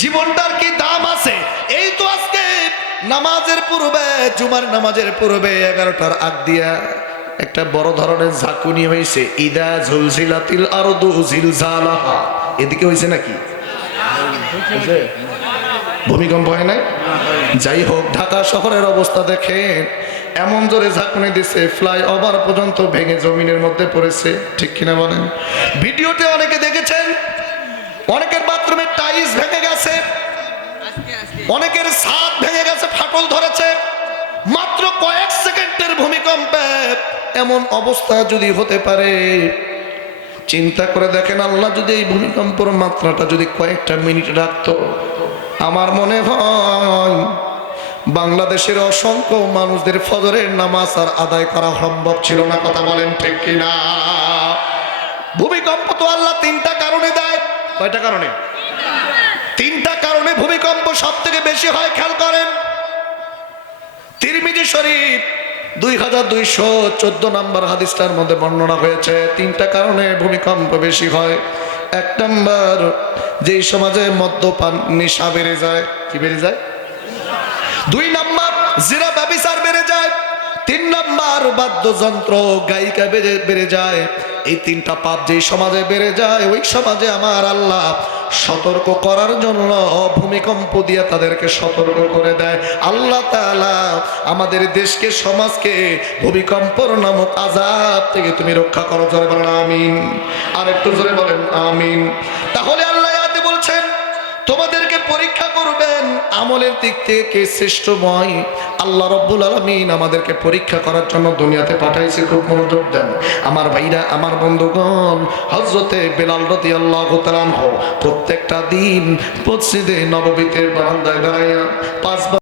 জীবনটার কি দাম আছে? এই তো আজকে নামাজের পূর্বে, জুমার নামাজের পূর্বে এগারোটার আগ দিয়া একটা বড় ধরনের ঝাঁকুনি হয়েছে ইদা ঝুলঝিলাতিল আরদু জিলজালাহা এদিকে হয়েছে নাকি? ভূমিকম্প হয় নাই? যাই হোক, ঢাকা শহরের অবস্থা দেখেন, এমন জোরে ঝাঁকুনি দিছে ফ্লাই ওভার পর্যন্ত ভেঙে জমিনের মধ্যে পড়েছে, ঠিক কিনা বলেন? ভিডিওতে অনেকে দেখেছেন অনেকের বাথরুমের টাইলস ভেঙে গেছে। অনেকের ছাদ ভেঙে গেছে ফাটল ধরেছে। মাত্র কয়েক সেকেন্ডের ভূমিকম্পে এমন অবস্থা যদি হতে পারে চিন্তা করে দেখেন আল্লাহ যদি এই ভূমিকম্পর মাত্রাটা যদি কয়েকটা মিনিট রাখতো আমার মনে হয় বাংলাদেশের অসংখ্য মানুষদের ফজরের নামাজ আর আদায় করা সম্ভব ছিল না কথা বলেন ঠিক কিনা? ভূমিকম্প তো আল্লাহ তিনটা কারণে দেয়। কয়টা কারণে? তিনটা কারণে ভূমিকম্প সব থেকে বেশি হয়, খেয়াল করেন। তিরমিজি শরীফ দুই হাজার দুইশো চোদ্দ নম্বর হাদিসটার মধ্যে বর্ণনা হয়েছে, তিনটা কারণে ভূমিকম্প বেশি হয়। এক নম্বর, যেই সমাজে মদ্যপান নেশা বেড়ে যায়, কি বেড়ে যায়? দুই নম্বর, জিরা ব্যবিচার বেড়ে যায়। তিন নম্বর, বাদ্যযন্ত্র গায়িকা বেড়ে বেড়ে যায়। এই তিনটা পাপ যেই সমাজে বেড়ে যায়, ওই সমাজে আমার আল্লাহ সতর্ক করার জন্য ভূমিকম্প দিয়ে তাদেরকে সতর্ক করে দেয়। আল্লাহ তালা আমাদের দেশকে, সমাজকে ভূমিকম্পর নামক আজাদ থেকে তুমি রক্ষা করো। জোরে বলেন, আমিন। আর একটু জোরে বলেন, আমিন। তাহলে পরীক্ষা করবেন। আমলের দিক থেকে কে শ্রেষ্ঠময়। আল্লাহ রব্বুল আলমিন আমাদেরকে পরীক্ষা করার জন্য দুনিয়াতে পাঠাইছে, খুব মনোযোগ দেন। আমার ভাইরা, আমার বন্ধুগণ হজরতে বেলাল রতি আল্লাহ প্রত্যেকটা দিন মসজিদে নববীতে বারান্দায় দাঁড়াইয়া পাঁচবার